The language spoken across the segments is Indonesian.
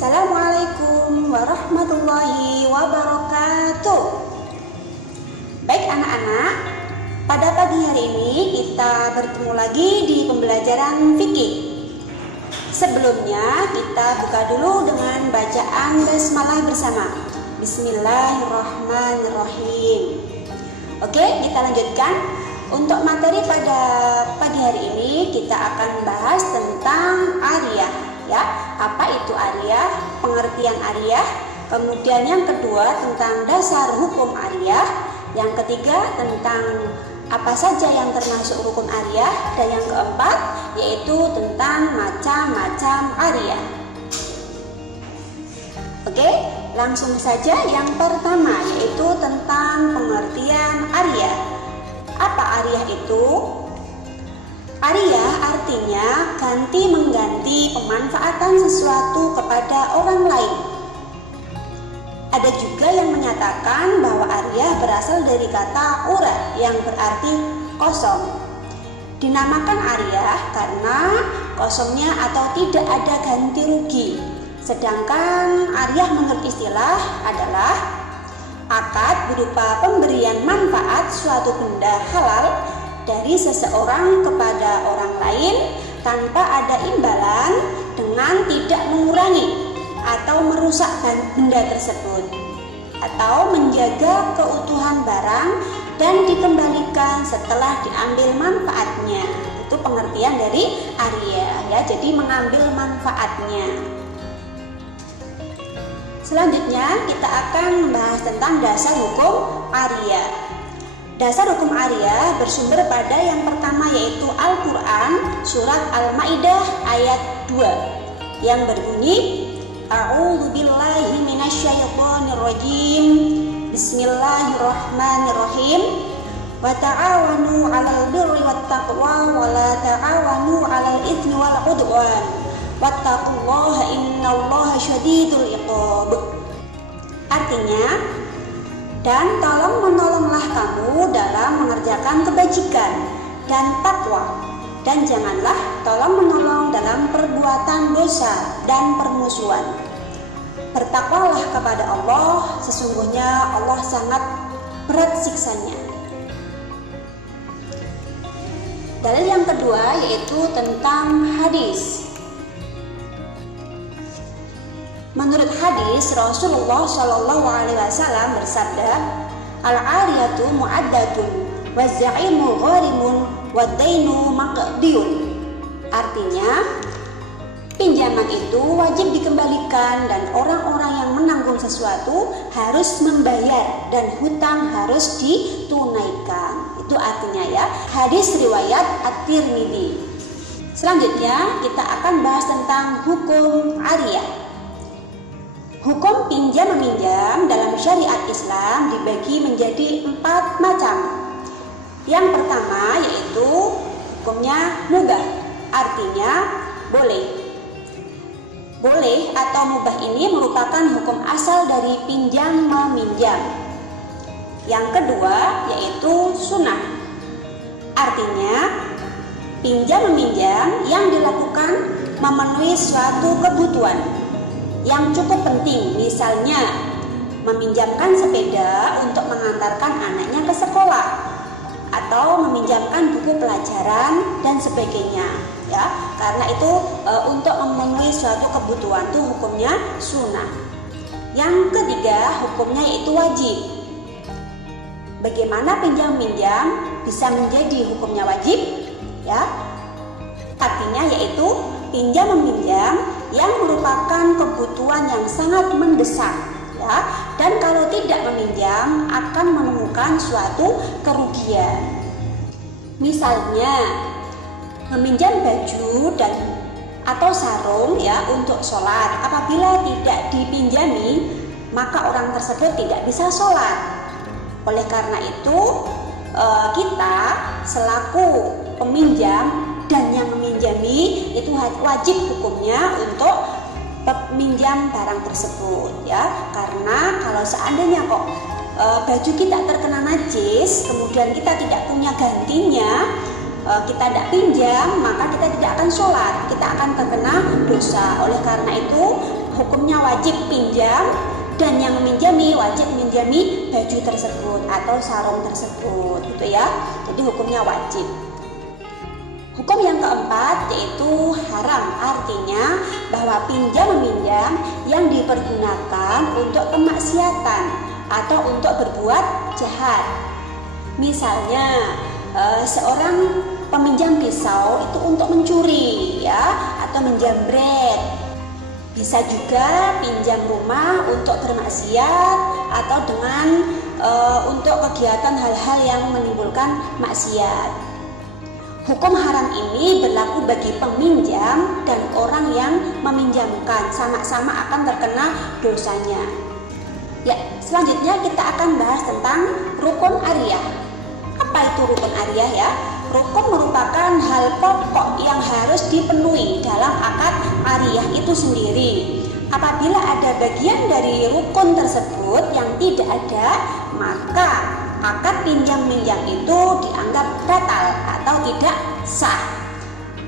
Assalamualaikum warahmatullahi wabarakatuh. Baik anak-anak, pada pagi hari ini kita bertemu lagi di pembelajaran fikih. Sebelumnya kita buka dulu dengan bacaan basmalah bersama. Bismillahirrahmanirrahim. Oke, kita lanjutkan. Untuk materi pada pagi hari ini kita akan bahas tentang ariyah, ya. Apa itu ariyah? Pengertian ariyah. Kemudian yang kedua tentang dasar hukum ariyah. Yang ketiga tentang apa saja yang termasuk rukun ariyah, dan yang keempat yaitu tentang macam-macam ariyah. Oke, langsung saja yang pertama yaitu tentang pengertian ariyah. Apa ariyah itu? Ariyah artinya ganti mengganti pemanfaatan sesuatu kepada orang lain. Ada juga yang menyatakan bahwa ariyah berasal dari kata ura yang berarti kosong. Dinamakan ariyah karena kosongnya atau tidak ada ganti rugi. Sedangkan ariyah menurut istilah adalah akad berupa pemberian manfaat suatu benda halal dari seseorang kepada orang lain tanpa ada imbalan dengan tidak mengurangi atau merusak benda tersebut, atau menjaga keutuhan barang dan dikembalikan setelah diambil manfaatnya. Itu pengertian dari ariyah, ya. Jadi mengambil manfaatnya. Selanjutnya kita akan membahas tentang dasar hukum ariyah. Dasar hukum ariyah bersumber pada yang pertama yaitu Al-Quran surat Al-Ma'idah ayat 2 yang berbunyi A'udzubillahi minasyaitonirrajim. Bismillahirrahmanirrahim. Wa ta'awanu 'alal birri wat taqwa wa la ta'awanu 'alal itsmi wal 'udwan. Wattaqullaha innallaha syadidul iqab. Artinya, dan tolong menolonglah kamu dalam mengerjakan kebajikan dan takwa, dan janganlah tolong menolong dalam perbuatan dosa dan permusuhan. Bertakwalah kepada Allah, sesungguhnya Allah sangat berat siksanya. Dalil yang kedua yaitu tentang hadis. Menurut hadis, Rasulullah Shallallahu Alaihi Wasallam bersabda, al-ariyatu mu'addatun, waz-za'imu gharimun, wad-dainu maqdiyun. Artinya, pinjaman itu wajib dikembalikan dan orang-orang yang menanggung sesuatu harus membayar dan hutang harus ditunaikan. Itu artinya, ya. Hadis riwayat At-Tirmidzi. Selanjutnya kita akan bahas tentang hukum ariyah. Hukum pinjam-meminjam dalam syariat Islam dibagi menjadi 4 macam. Yang pertama yaitu hukumnya mubah, artinya boleh. Boleh atau mubah ini merupakan hukum asal dari pinjam-meminjam. Yang kedua yaitu sunnah, artinya pinjam-meminjam yang dilakukan memenuhi suatu kebutuhan yang cukup penting, misalnya meminjamkan sepeda untuk mengantarkan anaknya ke sekolah atau meminjamkan buku pelajaran dan sebagainya, ya. Karena itu untuk memenuhi suatu kebutuhan itu hukumnya sunnah. Yang ketiga hukumnya yaitu wajib. Bagaimana pinjam-minjam bisa menjadi hukumnya wajib, ya? Artinya yaitu pinjam-meminjam yang merupakan kebutuhan yang sangat mendesak, ya, dan kalau tidak meminjam akan menemukan suatu kerugian. Misalnya meminjam baju dan atau sarung, ya, untuk sholat. Apabila tidak dipinjami maka orang tersebut tidak bisa sholat. Oleh karena itu kita selaku peminjam dan yang meminjami itu wajib hukumnya untuk peminjam barang tersebut, ya. Karena kalau seandainya kok baju kita terkena najis, kemudian kita tidak punya gantinya, kita tidak pinjam, maka kita tidak akan sholat, kita akan terkena dosa. Oleh karena itu hukumnya wajib pinjam dan yang meminjami wajib meminjami baju tersebut atau sarung tersebut gitu ya. Jadi hukumnya wajib. Hukum yang keempat yaitu haram, artinya bahwa pinjam meminjam yang dipergunakan untuk kemaksiatan atau untuk berbuat jahat. Misalnya seorang peminjam pisau itu untuk mencuri ya atau menjamret. Bisa juga pinjam rumah untuk bermaksiat atau dengan untuk kegiatan hal-hal yang menimbulkan maksiat. Hukum haram ini berlaku bagi peminjam dan orang yang meminjamkan, sama-sama akan terkena dosanya. Ya, selanjutnya kita akan bahas tentang rukun ariyah. Apa itu rukun ariyah ya? Rukun merupakan hal pokok yang harus dipenuhi dalam akad ariyah itu sendiri. Apabila ada bagian dari rukun tersebut yang tidak ada, maka akad pinjam-minjam itu dianggap batal atau tidak sah.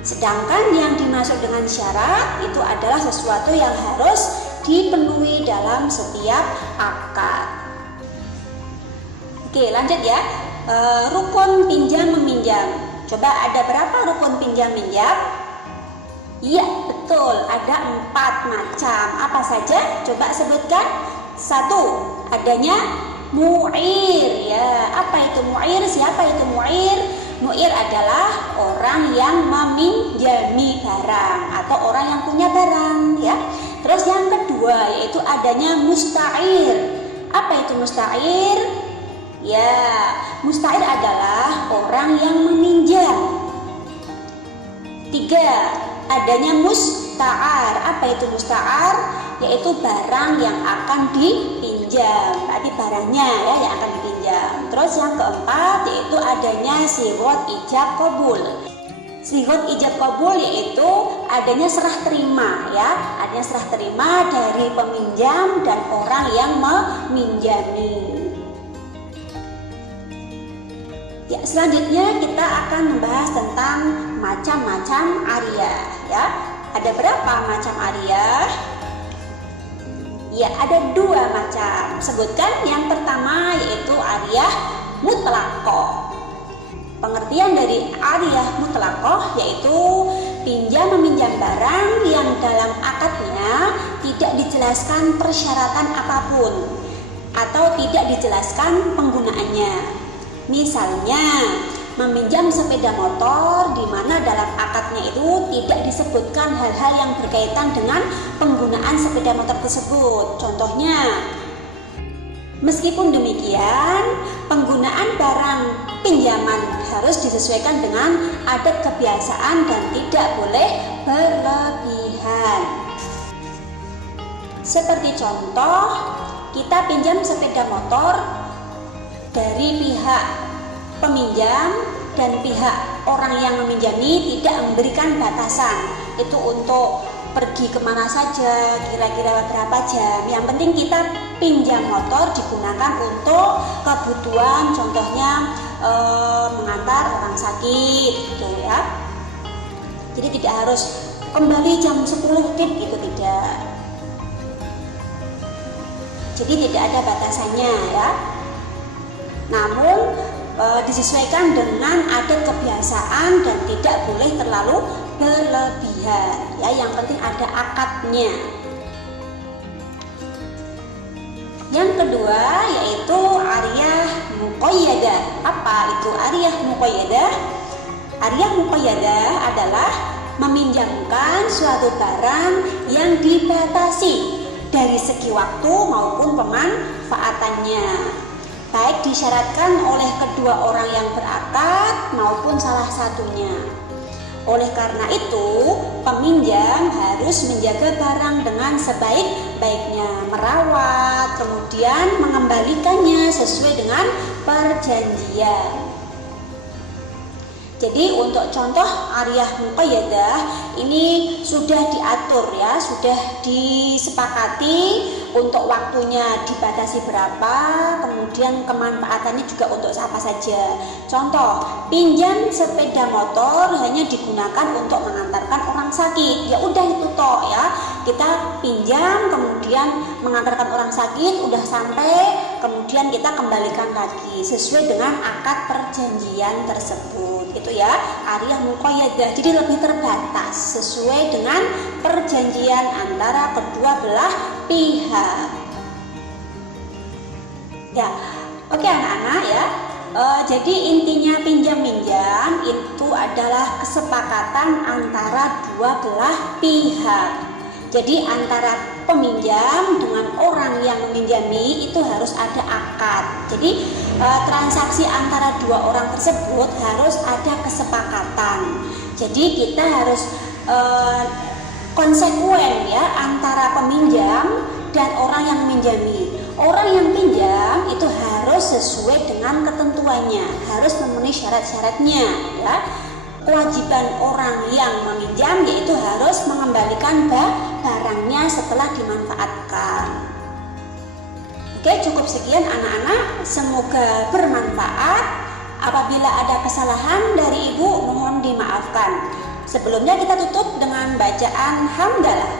Sedangkan yang dimaksud dengan syarat itu adalah sesuatu yang harus dipenuhi dalam setiap akad. Oke, lanjut ya. Rukun pinjam-meminjam. Coba ada berapa rukun pinjam-minjam? Iya, betul. Ada 4 macam. Apa saja? Coba sebutkan. 1. Adanya mu'ir ya. Apa itu mu'ir? Siapa itu mu'ir? Mu'ir adalah orang yang meminjami barang atau orang yang punya barang ya. Terus yang kedua yaitu adanya musta'ir. Apa itu musta'ir? Ya, musta'ir adalah orang yang meminjam. 3. Adanya musta'ar. Apa itu musta'ar? Yaitu barang yang akan dipinjam. Berarti barangnya ya yang akan dipinjam. Terus yang keempat yaitu adanya sighot ijab qabul. Sighot ijab qabul yaitu adanya serah terima ya, adanya serah terima dari peminjam dan orang yang meminjami. Ya, selanjutnya kita akan membahas tentang macam-macam ariyah ya. Ada berapa macam ariyah? Ya, ada 2 macam. Sebutkan. Yang pertama yaitu ariyah mutlaqah. Pengertian dari ariyah mutlaqah yaitu pinjam meminjam barang yang dalam akadnya tidak dijelaskan persyaratan apapun atau tidak dijelaskan penggunaannya. Misalnya meminjam sepeda motor di mana dalam akadnya itu tidak disebutkan hal-hal yang berkaitan dengan penggunaan sepeda motor tersebut. Contohnya, meskipun demikian, penggunaan barang pinjaman harus disesuaikan dengan adat kebiasaan dan tidak boleh berlebihan. Seperti contoh, kita pinjam sepeda motor dari pihak peminjam dan pihak orang yang meminjami tidak memberikan batasan. Itu untuk pergi kemana saja, kira-kira berapa jam. Yang penting kita pinjam motor digunakan untuk kebutuhan, contohnya mengantar orang sakit gitu ya. Jadi tidak harus kembali jam 10 tip gitu, tidak. Jadi tidak ada batasannya ya. Namun disesuaikan dengan adat kebiasaan dan tidak boleh terlalu berlebihan ya. Yang penting ada akadnya. Yang kedua yaitu ariyah muqayyadah. Apa itu ariyah muqayyadah? Ariyah muqayyadah adalah meminjamkan suatu barang yang dibatasi dari segi waktu maupun pemanfaatannya, baik disyaratkan oleh kedua orang yang berakad maupun salah satunya. Oleh karena itu, peminjam harus menjaga barang dengan sebaik-baiknya, merawat, kemudian mengembalikannya sesuai dengan perjanjian. Jadi untuk contoh ariyah muqayyadah ini sudah diatur ya, sudah disepakati untuk waktunya dibatasi berapa, kemudian kemudian kemanfaatannya juga untuk apa saja. Contoh, pinjam sepeda motor hanya digunakan untuk mengantarkan orang sakit. Ya udah itu toh ya. Kita pinjam kemudian mengantarkan orang sakit, udah sampai kemudian kita kembalikan lagi sesuai dengan akad perjanjian tersebut. Itu ya, ariyah muqayyadah. Jadi lebih terbatas sesuai dengan perjanjian antara kedua belah pihak. Ya, oke anak-anak ya. Jadi intinya pinjam-minjam itu adalah kesepakatan antara dua belah pihak. Jadi antara peminjam dengan orang yang meminjami itu harus ada akad. Jadi transaksi antara dua orang tersebut harus ada kesepakatan. Jadi kita harus konsekuen ya antara peminjam dan orang yang meminjami. Orang yang pinjam itu harus sesuai dengan ketentuannya, harus memenuhi syarat-syaratnya ya. Kewajiban orang yang meminjam yaitu harus mengembalikan barangnya setelah dimanfaatkan. Oke, cukup sekian anak-anak, semoga bermanfaat. Apabila ada kesalahan dari ibu mohon dimaafkan. Sebelumnya kita tutup dengan bacaan hamdalah.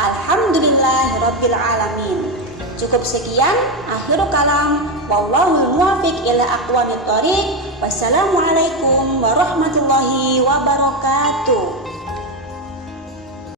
Alhamdulillahirabbil alamin. Cukup sekian, akhirul kalam. Wallahul muwaffiq ila aqwamit thoriq. Wassalamualaikum warahmatullahi wabarakatuh.